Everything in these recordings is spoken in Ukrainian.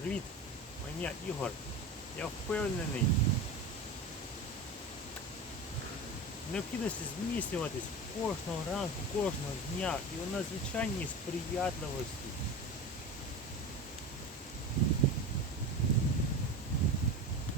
Привіт, мене Ігор. Я впевнений. Необхідності зміцнюватись кожного ранку, кожного дня і у надзвичайній сприятливості.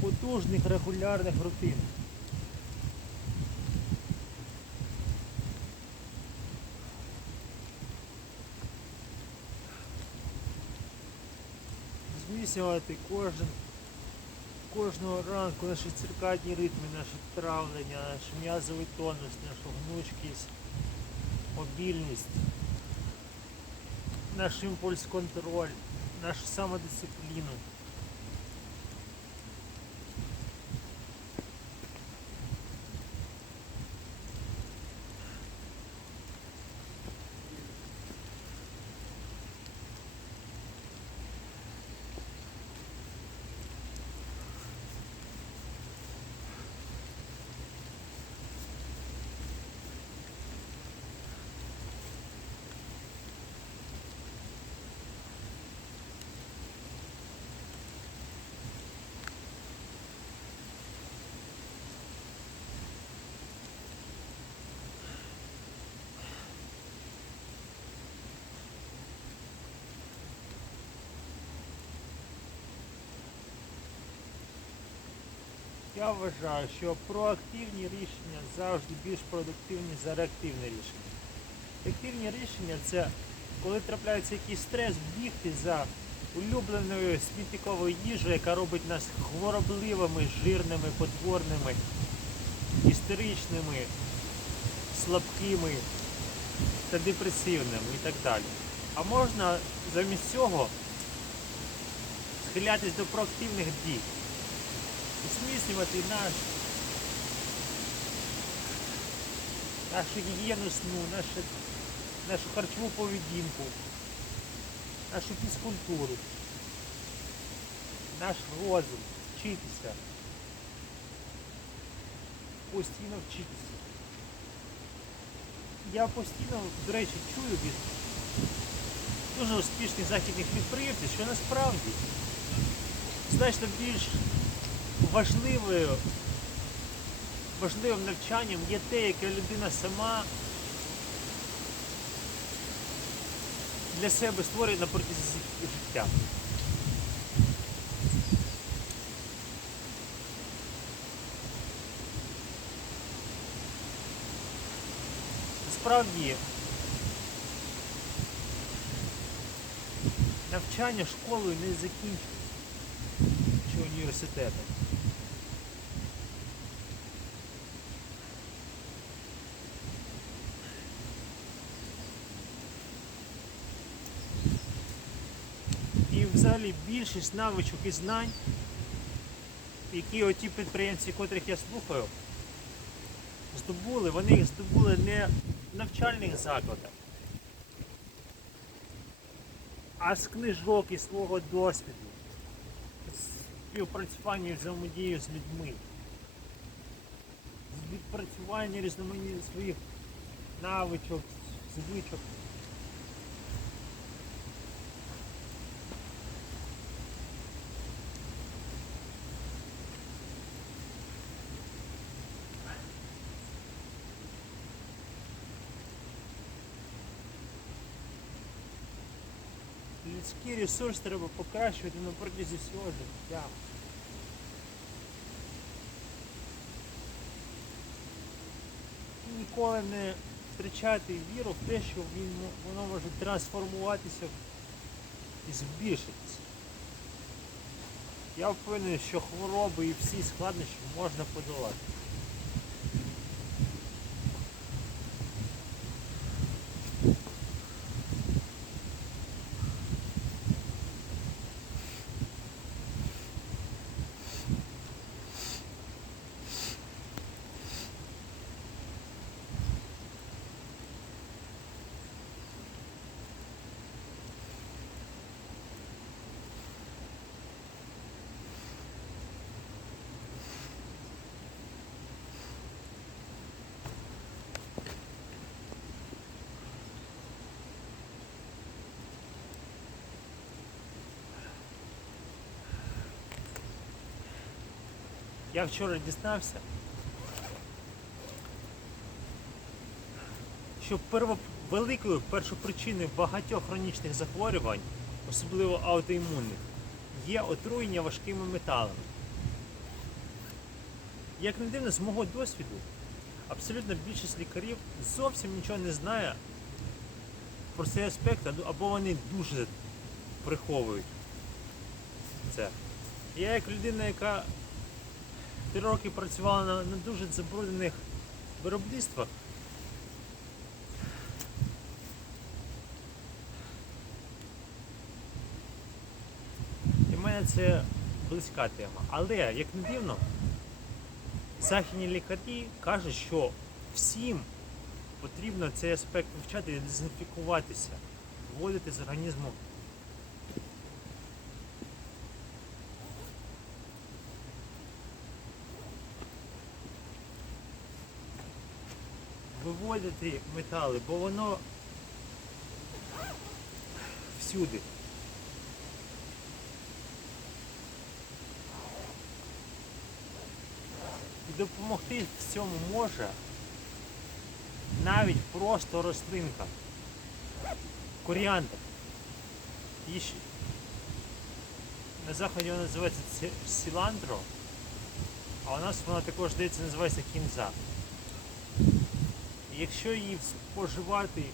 Потужних регулярних рутин. Зміцнювати кожен кожного ранку наші циркадні ритми, наше травлення, наш м'язовий тонус, нашу гнучкість, мобільність, наш імпульс контроль, нашу самодисципліну. Я вважаю, що проактивні рішення завжди більш продуктивні за реактивне рішення. Реактивні рішення це коли трапляється якийсь стрес, бігти за улюбленою смітниковою їжею, яка робить нас хворобливими, жирними, потворними, істеричними, слабкими та депресивними і так далі. А можна замість цього схилятись до проактивних дій зміцнювати наш, нашу гігієну сну, нашу, нашу харчову поведінку, нашу фізкультуру, наш розум, вчитися, постійно вчитися. Я постійно, до речі, чую від дуже успішних західних підприємців, що насправді значно більш важливою, важливим навчанням є те, яке людина сама для себе створює на протязі життя. Насправді навчання школою не закінчується чи університетом. І взагалі більшість навичок і знань, які оті підприємці, котрих я слухаю, здобули, вони їх здобули не в навчальних закладах, а з книжок і свого досвіду, з співпрацювання і взаємодію з людьми, з відпрацювання різноманітних своїх навичок, звичок. Людський ресурс треба покращувати на протязі всього життя. Ніколи не втрачати віру в те, що він, воно може трансформуватися і збільшитися. Я впевнений, що хвороби і всі складнощі можна подолати. Я вчора дізнався, що перво, великою першопричиною багатьох хронічних захворювань, особливо аутоімунних, є отруєння важкими металами. Як не дивно, з мого досвіду, абсолютно більшість лікарів зовсім нічого не знає про цей аспект, або- вони дуже приховують це. Я як людина, яка три роки працювала на, на дуже забруднених виробництвах, для мене це близька тема. Але, як не дивно, західні лікарі кажуть, що всім потрібно цей аспект вивчати і дезінфікуватися, вводити з організму виводити метали, бо воно всюди. І допомогти в цьому може навіть просто рослинка. Коріандр. Її На заході вона називається сіландро, а у нас вона також здається називається кінза. Якщо її споживати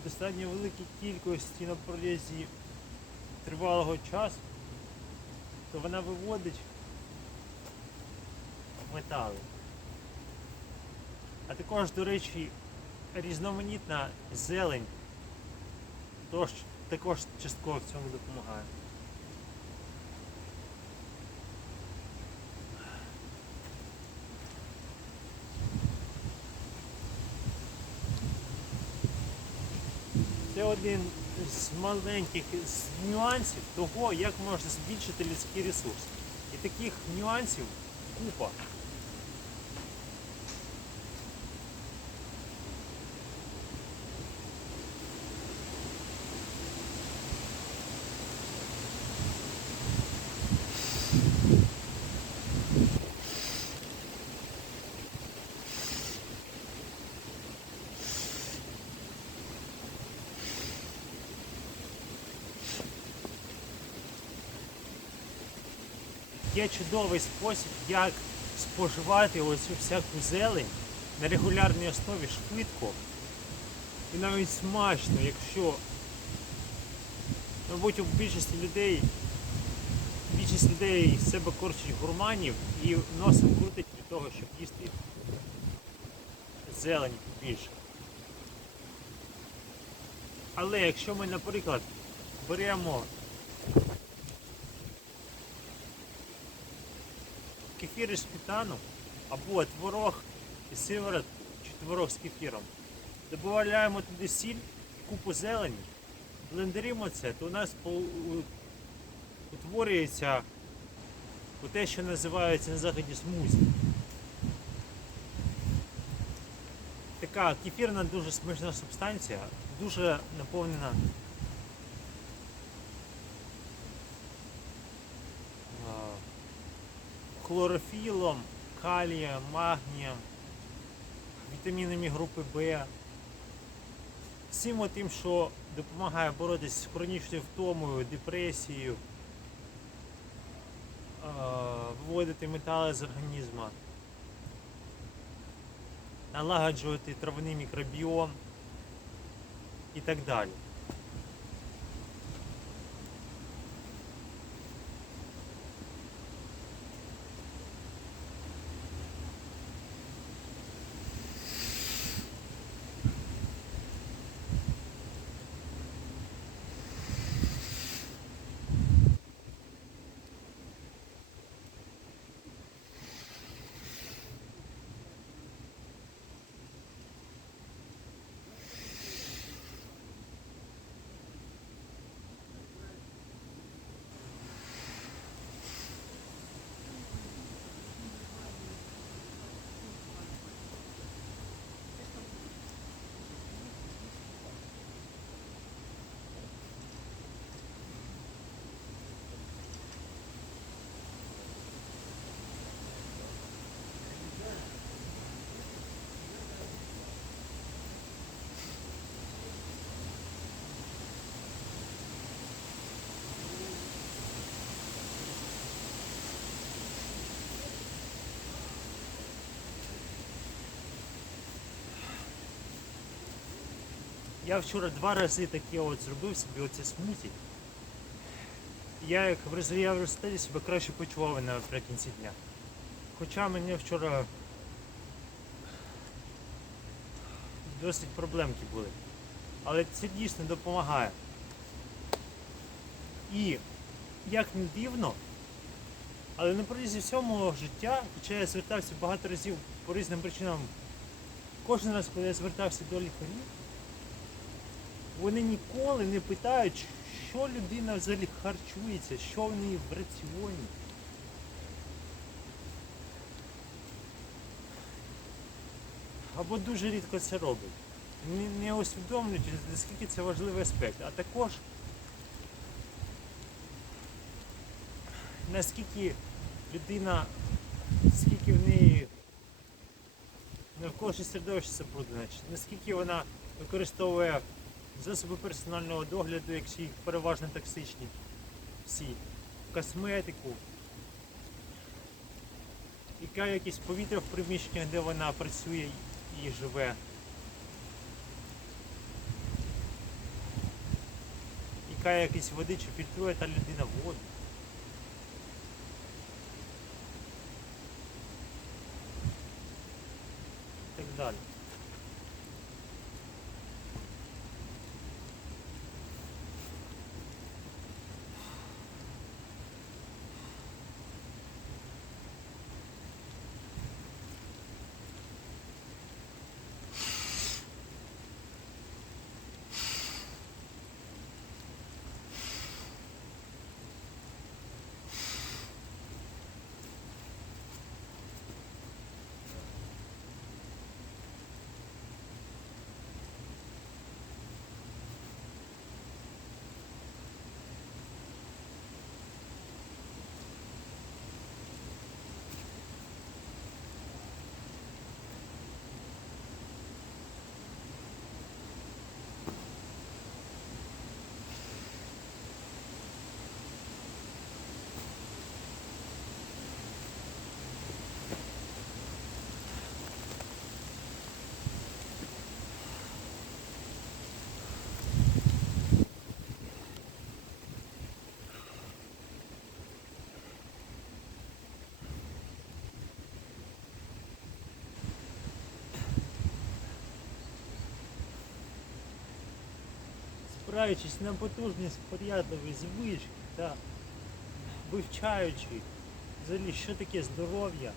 в достатньо великій кількості на протязі тривалого часу, то вона виводить метали. А також, до речі, різноманітна зелень тож, також частково в цьому допомагає. Це один з маленьких з нюансів того, як можна збільшити людський ресурс. І таких нюансів купа. Є чудовий спосіб, як споживати ось цю всяку зелень на регулярній основі швидко і навіть смачно, якщо, мабуть, у більшості людей більшість людей з себе корчить гурманів і носом крутить від того, щоб їсти зелень більше. Але якщо ми, наприклад, беремо кефір із сметану або творог із сиворотку чи творог з кефіром. Добавляємо туди сіль, купу зелені, блендеримо це, то у нас утворюється те, що називається на заході смузі. Така кефірна дуже смачна субстанція, дуже наповнена хлорофілом, калієм, магнієм, вітамінами групи В. Всім тим, що допомагає боротися з хронічною втомою, депресією, виводити метали з організму, налагоджувати травний мікробіом і так далі. Я вчора два рази таке от зробив собі оце смуті. Я як в резерві себе краще почував наприкінці дня. Хоча мені вчора досить проблемки були. Але це дійсно допомагає. І як не дивно, але на протязі всього життя, хоча я звертався багато разів по різним причинам, кожен раз, коли я звертався до лікарів, вони ніколи не питають, що людина взагалі харчується, що в неї в раціоні. Або дуже рідко це роблять. Не, усвідомлюють, наскільки це важливий аспект. А також наскільки людина, скільки в неї навколишнє середовище забруднене, чи наскільки вона використовує засоби персонального догляду, якщо їх переважно токсичні, всі, косметику, яка якість повітря в приміщеннях, де вона працює і живе. Яка якісь води чи фільтрує та людина воду. І так далі. Спираючись на потужні сприятливі звички та вивчаючи взагалі, що таке здоров'я,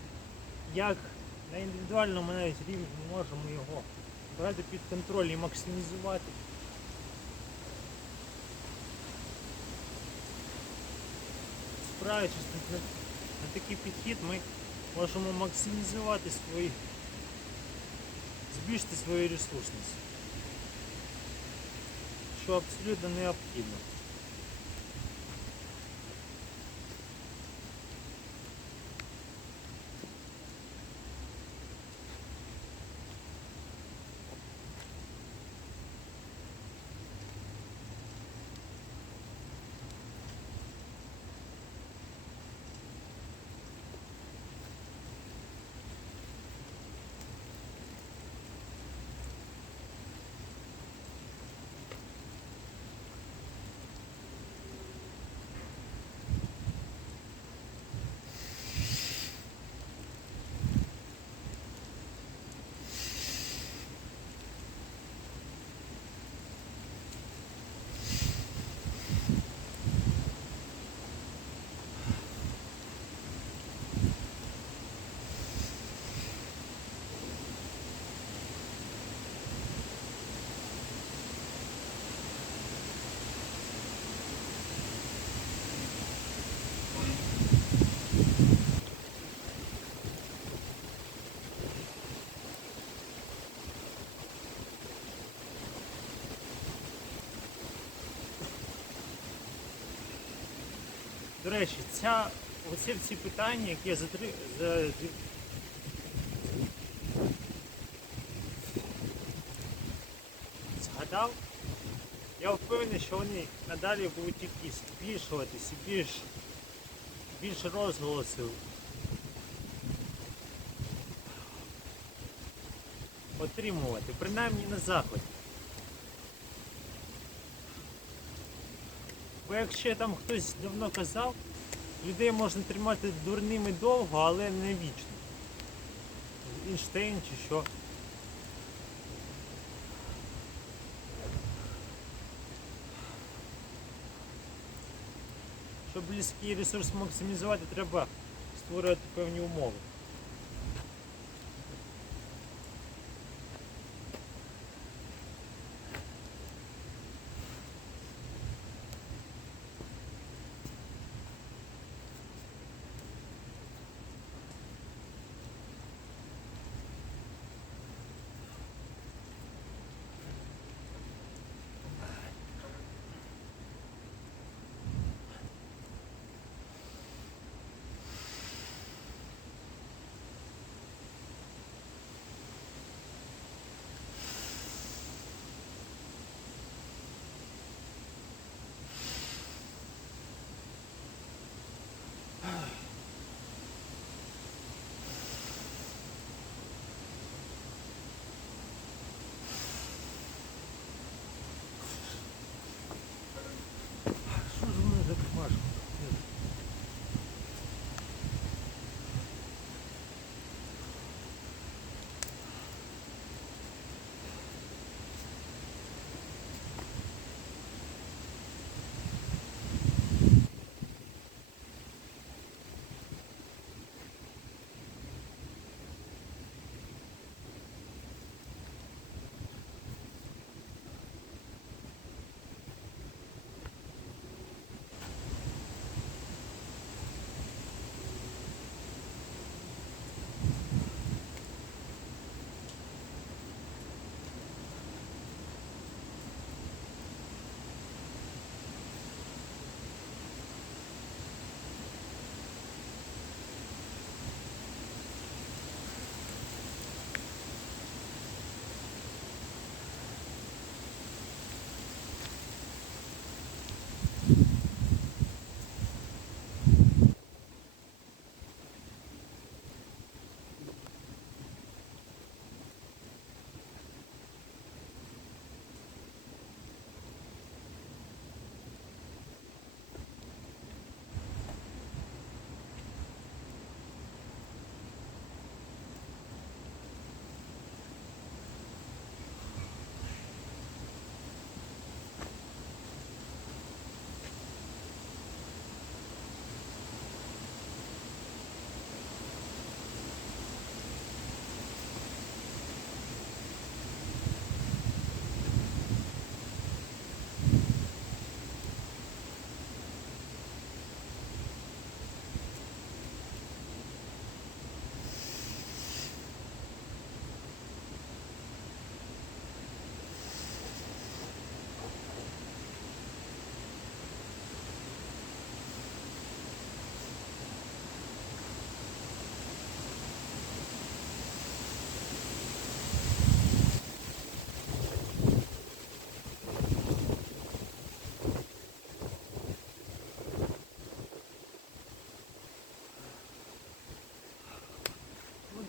як на індивідуальному навіть рівні ми можемо його брати під контроль і максимізувати. Спираючись на, на такий підхід, ми можемо максимізувати свої, збільшити свою ресурсність що абсолютно необхідно. До речі, ця, оці всі питання, які я затри... за... згадав, я впевнений, що вони надалі будуть тільки збільшуватись і більш, більше розголосів отримувати, принаймні на заході. Бо якщо там хтось давно казав, людей можна тримати дурними довго, але не вічно. Ейнштейн чи що. Щоб людський ресурс максимізувати, треба створювати певні умови.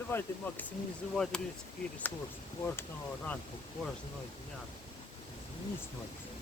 Давайте максимізувати людський ресурс кожного ранку, кожного дня. Зміцнюватися.